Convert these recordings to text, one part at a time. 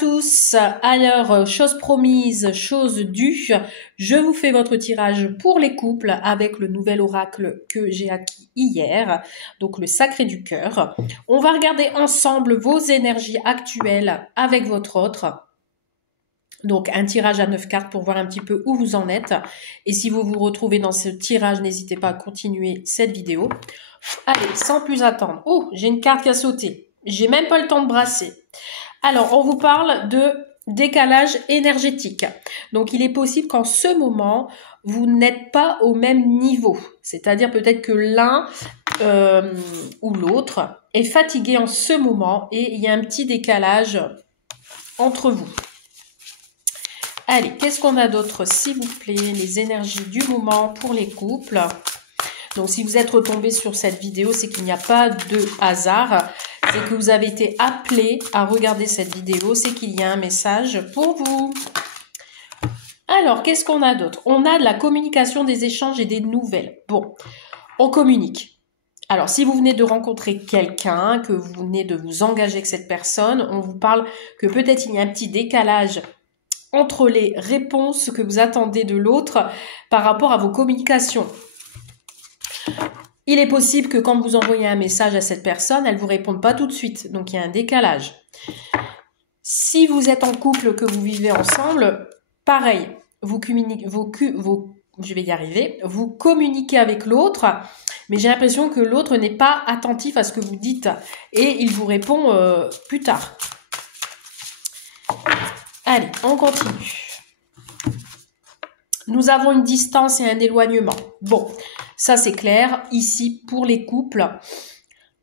tous. Alors, chose promise, chose due, je vous fais votre tirage pour les couples avec le nouvel oracle que j'ai acquis hier, donc le Sacré du Cœur. On va regarder ensemble vos énergies actuelles avec votre autre. Donc, un tirage à 9 cartes pour voir un petit peu où vous en êtes. Et si vous vous retrouvez dans ce tirage, n'hésitez pas à continuer cette vidéo. Allez, sans plus attendre. Oh, j'ai une carte qui a sauté. J'ai même pas le temps de brasser. Alors, on vous parle de décalage énergétique. Donc, il est possible qu'en ce moment, vous n'êtes pas au même niveau. C'est-à-dire peut-être que l'un ou l'autre est fatigué en ce moment et il y a un petit décalage entre vous. Allez, qu'est-ce qu'on a d'autre, s'il vous plaît? Les énergies du moment pour les couples. Donc, si vous êtes retombé sur cette vidéo, c'est qu'il n'y a pas de hasard. C'est que vous avez été appelé à regarder cette vidéo. C'est qu'il y a un message pour vous. Alors, qu'est-ce qu'on a d'autre? On a de la communication, des échanges et des nouvelles. Bon, on communique. Alors, si vous venez de rencontrer quelqu'un, que vous venez de vous engager avec cette personne, on vous parle que peut-être il y a un petit décalage entre les réponses que vous attendez de l'autre par rapport à vos communications. Il est possible que quand vous envoyez un message à cette personne, elle ne vous réponde pas tout de suite. Donc, il y a un décalage. Si vous êtes en couple, que vous vivez ensemble, pareil, vous communiquez, je vais y arriver, vous communiquez avec l'autre, mais j'ai l'impression que l'autre n'est pas attentif à ce que vous dites et il vous répond plus tard. Allez, on continue. Nous avons une distance et un éloignement. Bon, ça c'est clair. Ici, pour les couples,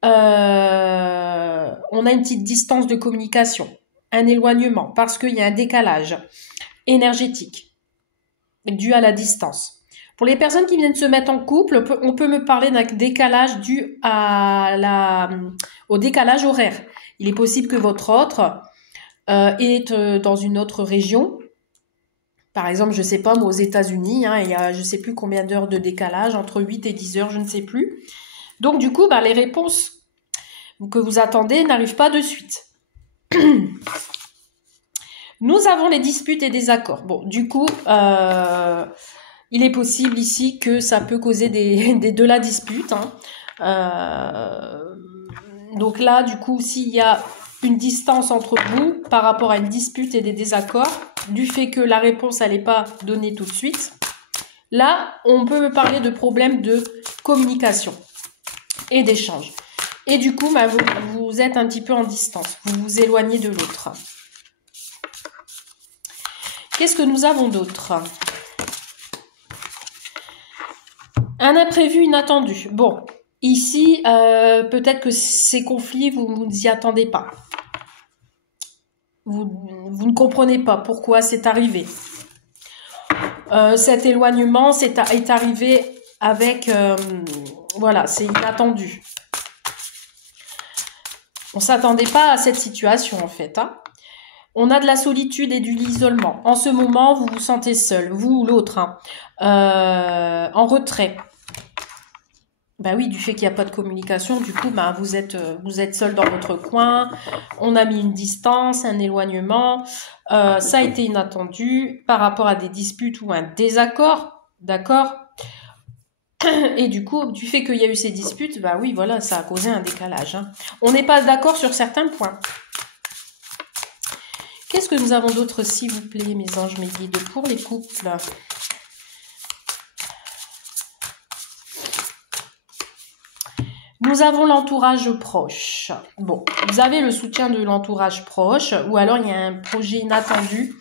on a une petite distance de communication, un éloignement, parce qu'il y a un décalage énergétique dû à la distance. Pour les personnes qui viennent se mettre en couple, on peut me parler d'un décalage dû au décalage horaire. Il est possible que votre autre est dans une autre région. Par exemple, je ne sais pas, moi, aux États-Unis, il y a je ne sais plus combien d'heures de décalage, entre 8 et 10 heures, je ne sais plus. Donc, du coup, les réponses que vous attendez n'arrivent pas de suite. Nous avons les disputes et désaccords. Bon, du coup, il est possible ici que ça peut causer de la dispute. Donc là, du coup, s'il y a une distance entre vous par rapport à une dispute et des désaccords, du fait que la réponse elle n'est pas donnée tout de suite, là, on peut me parler de problèmes de communication et d'échange. Et du coup, vous êtes un petit peu en distance, vous vous éloignez de l'autre. Qu'est-ce que nous avons d'autre? Un imprévu inattendu. Bon, ici, peut-être que ces conflits, vous ne vous y attendez pas. Vous ne comprenez pas pourquoi c'est arrivé. Cet éloignement est arrivé avec... voilà, c'est inattendu. On ne s'attendait pas à cette situation, en fait. On a de la solitude et de l'isolement. En ce moment, vous vous sentez seul, vous ou l'autre, en retrait. Oui, du fait qu'il n'y a pas de communication, du coup, vous êtes seul dans votre coin. On a mis une distance, un éloignement. Ça a été inattendu par rapport à des disputes ou un désaccord, d'accord? Et du coup, du fait qu'il y a eu ces disputes, oui, voilà, ça a causé un décalage. On n'est pas d'accord sur certains points. Qu'est-ce que nous avons d'autre, s'il vous plaît, mes anges, mes guides, pour les couples? Nous avons l'entourage proche. Bon, vous avez le soutien de l'entourage proche, ou alors il y a un projet inattendu,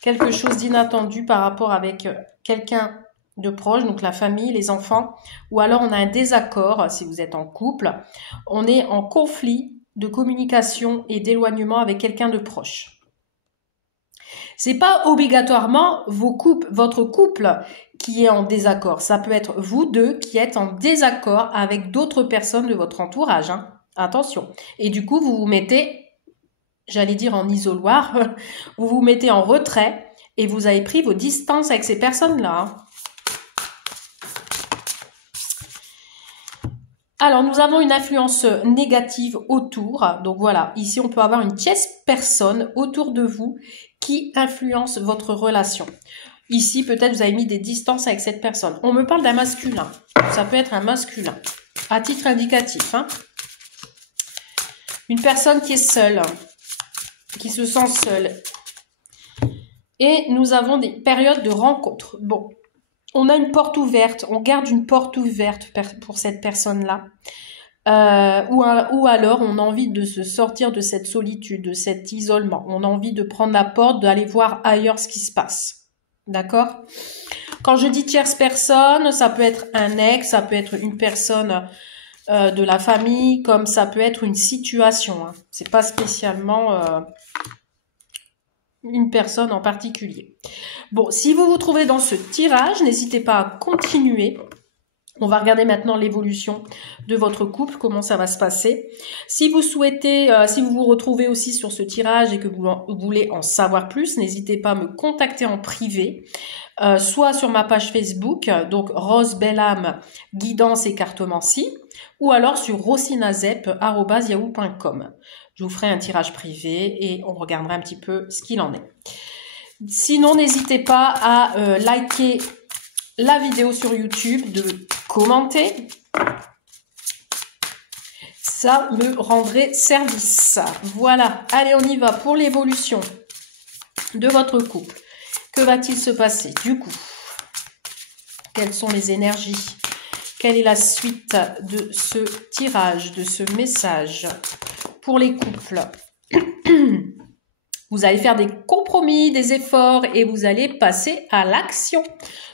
quelque chose d'inattendu par rapport avec quelqu'un de proche, donc la famille, les enfants, ou alors on a un désaccord, si vous êtes en couple, on est en conflit de communication et d'éloignement avec quelqu'un de proche. C'est pas obligatoirement votre couple qui est en désaccord. Ça peut être vous deux qui êtes en désaccord avec d'autres personnes de votre entourage. Attention. Et du coup, vous vous mettez, j'allais dire en isoloir, vous vous mettez en retrait et vous avez pris vos distances avec ces personnes-là. Alors, nous avons une influence négative autour. Donc voilà, ici, on peut avoir une tierce personne autour de vous qui influence votre relation. Ici, peut-être vous avez mis des distances avec cette personne. On me parle d'un masculin. Ça peut être un masculin. À titre indicatif. Hein. Une personne qui est seule. Qui se sent seule. Et nous avons des périodes de rencontres. Bon. On a une porte ouverte, on garde une porte ouverte pour cette personne-là. Ou alors, on a envie de se sortir de cette solitude, de cet isolement. On a envie de prendre la porte, d'aller voir ailleurs ce qui se passe. D'accord? Quand je dis tierce personne, ça peut être un ex, ça peut être une personne de la famille, comme ça peut être une situation. Hein. C'est pas spécialement... une personne en particulier. Bon, si vous vous trouvez dans ce tirage, n'hésitez pas à continuer. On va regarder maintenant l'évolution de votre couple, comment ça va se passer. Si vous souhaitez, si vous vous retrouvez aussi sur ce tirage et que vous voulez en savoir plus, n'hésitez pas à me contacter en privé, soit sur ma page Facebook, donc Rose Belle-Âme, Guidance et Cartomancie, ou alors sur rosinazep@yahoo.com. Je vous ferai un tirage privé et on regardera un petit peu ce qu'il en est. Sinon, n'hésitez pas à liker la vidéo sur YouTube, de commenter. Ça me rendrait service. Voilà, allez, on y va pour l'évolution de votre couple. Que va-t-il se passer du coup? Quelles sont les énergies? Quelle est la suite de ce tirage, de ce message pour les couples? Vous allez faire des compromis, des efforts et vous allez passer à l'action.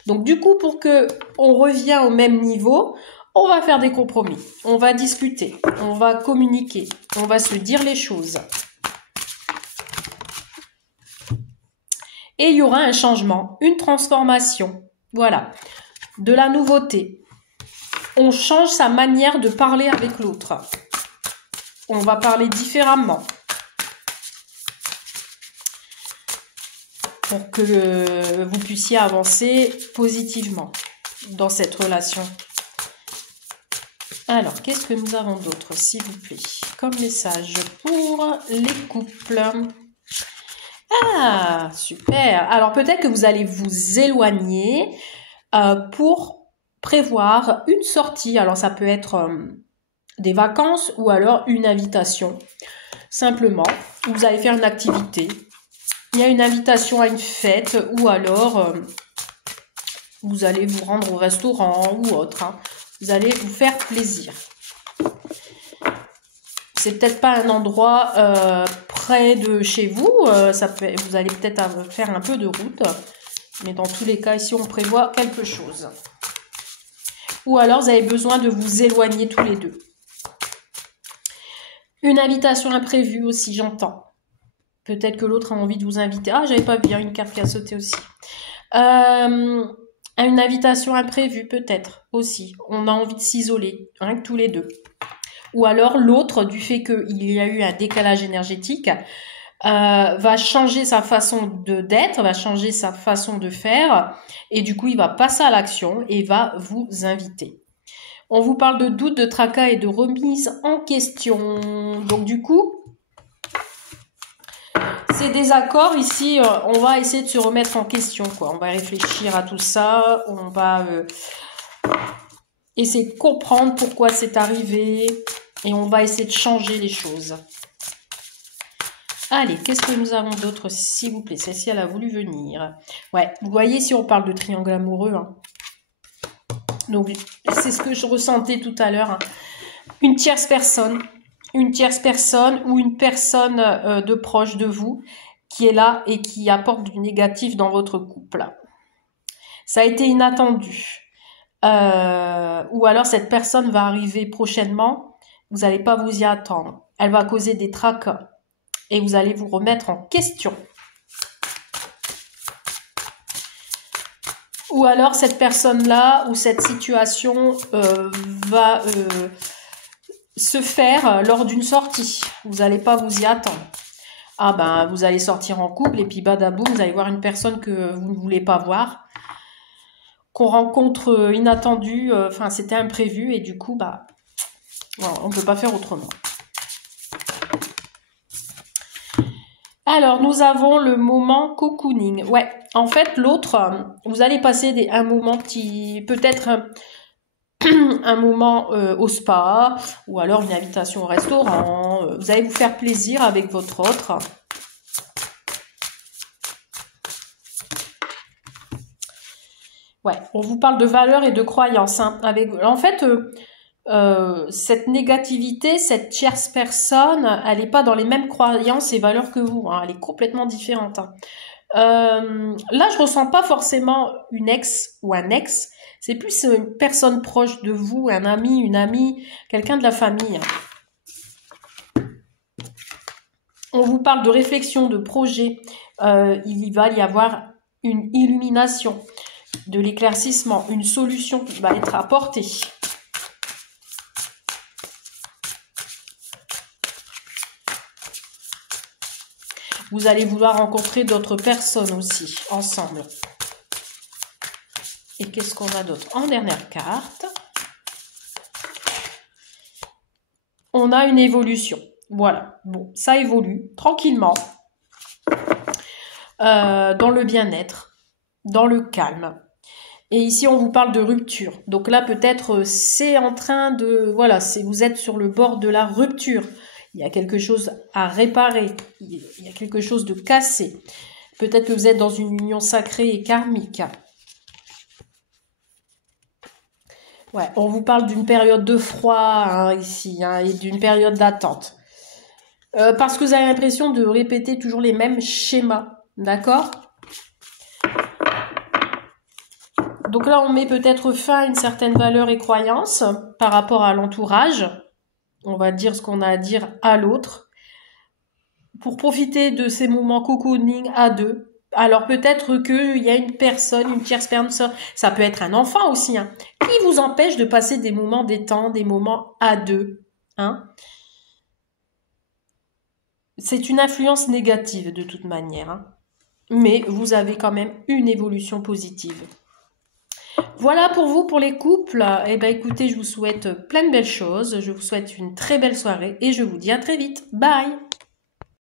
Donc du coup, pour que on revienne au même niveau, on va faire des compromis. On va discuter, on va communiquer, on va se dire les choses. Et il y aura un changement, une transformation. Voilà, de la nouveauté. On change sa manière de parler avec l'autre. On va parler différemment. Pour que vous puissiez avancer positivement dans cette relation. Alors, qu'est-ce que nous avons d'autre, s'il vous plaît, comme message pour les couples? Ah, super. Alors, peut-être que vous allez vous éloigner pour prévoir une sortie. Alors, ça peut être des vacances ou alors une invitation. Simplement, vous allez faire une activité. Il y a une invitation à une fête ou alors vous allez vous rendre au restaurant ou autre. Hein. Vous allez vous faire plaisir. C'est peut-être pas un endroit près de chez vous. Vous allez peut-être faire un peu de route. Mais dans tous les cas, ici, on prévoit quelque chose. Ou alors, vous avez besoin de vous éloigner tous les deux. Une invitation imprévue aussi, j'entends. Peut-être que l'autre a envie de vous inviter. Ah, j'avais pas vu, il y a une carte qui a sauté aussi. Une invitation imprévue, peut-être, aussi. On a envie de s'isoler, rien que tous les deux. Ou alors, l'autre, du fait qu'il y a eu un décalage énergétique, va changer sa façon d'être, va changer sa façon de faire, et du coup, il va passer à l'action et va vous inviter. On vous parle de doute, de tracas et de remise en question. Donc, du coup, ces désaccords ici, on va essayer de se remettre en question, quoi. On va réfléchir à tout ça, on va essayer de comprendre pourquoi c'est arrivé et on va essayer de changer les choses. Allez, qu'est-ce que nous avons d'autre, s'il vous plaît? Celle-ci, elle a voulu venir. Ouais, vous voyez, si on parle de triangle amoureux, hein. Donc, c'est ce que je ressentais tout à l'heure. Hein. Une tierce personne ou une personne de proche de vous qui est là et qui apporte du négatif dans votre couple. Ça a été inattendu. Ou alors cette personne va arriver prochainement, vous n'allez pas vous y attendre. Elle va causer des tracas et vous allez vous remettre en question. Ou alors cette personne-là ou cette situation va se faire lors d'une sortie. Vous n'allez pas vous y attendre. Ah ben, vous allez sortir en couple et puis badaboum, vous allez voir une personne que vous ne voulez pas voir, qu'on rencontre inattendue, enfin c'était imprévu et du coup, bah, Voilà, on ne peut pas faire autrement. Alors, nous avons le moment cocooning. Ouais, en fait, l'autre, vous allez passer un moment qui peut-être un moment au spa, ou alors une invitation au restaurant. Vous allez vous faire plaisir avec votre autre. Ouais, on vous parle de valeurs et de croyances. Hein, en fait, cette négativité, cette tierce personne, elle n'est pas dans les mêmes croyances et valeurs que vous. Hein, elle est complètement différente. Hein. Là, je ressens pas forcément une ex ou un ex. C'est plus une personne proche de vous, un ami, une amie, quelqu'un de la famille. On vous parle de réflexion, de projet. Il va y avoir une illumination, de l'éclaircissement, une solution qui va être apportée. Vous allez vouloir rencontrer d'autres personnes aussi, ensemble. Et qu'est-ce qu'on a d'autre? En dernière carte, on a une évolution. Voilà, bon, ça évolue tranquillement, dans le bien-être, dans le calme. Et ici, on vous parle de rupture. Donc là, peut-être, c'est en train de... Voilà, vous êtes sur le bord de la rupture. Il y a quelque chose à réparer. Il y a quelque chose de cassé. Peut-être que vous êtes dans une union sacrée et karmique. Ouais, on vous parle d'une période de froid hein, ici, hein, et d'une période d'attente. Parce que vous avez l'impression de répéter toujours les mêmes schémas. D'accord ? Donc là, on met peut-être fin à une certaine valeur et croyance par rapport à l'entourage. On va dire ce qu'on a à dire à l'autre. Pour profiter de ces moments cocooning à deux. Alors peut-être qu'il y a une personne, une tierce personne, ça peut être un enfant aussi, hein, qui vous empêche de passer des moments détente, des moments à deux. Hein. C'est une influence négative de toute manière. Hein. Mais vous avez quand même une évolution positive. Voilà pour vous, pour les couples. Eh bien, écoutez, je vous souhaite plein de belles choses. Je vous souhaite une très belle soirée et je vous dis à très vite. Bye!